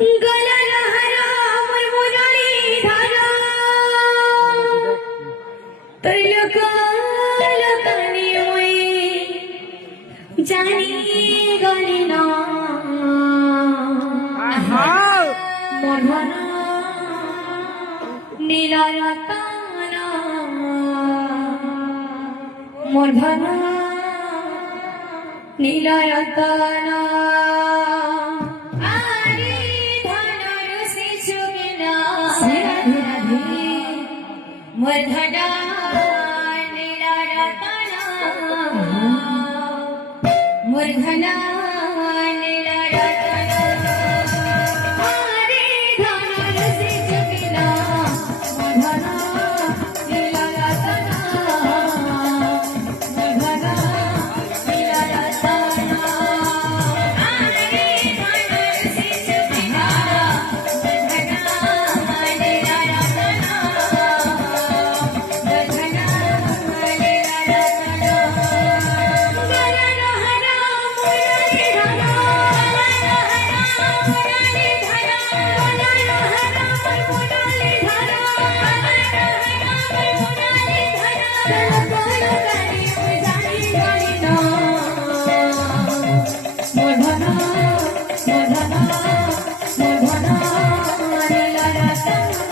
गलहरा मुरमुरारी धारा तैलकानी जानी गलिना मोहना नीलारताना मोहना नीलारताना मधना नीलारतना मधना नीलारतना हरे धन से चुकिना मधना नीलारतना मधना नीलारतना हरे धन से चुकिना मधना नीलारतना मोधना मोधना मोधना नीलारतना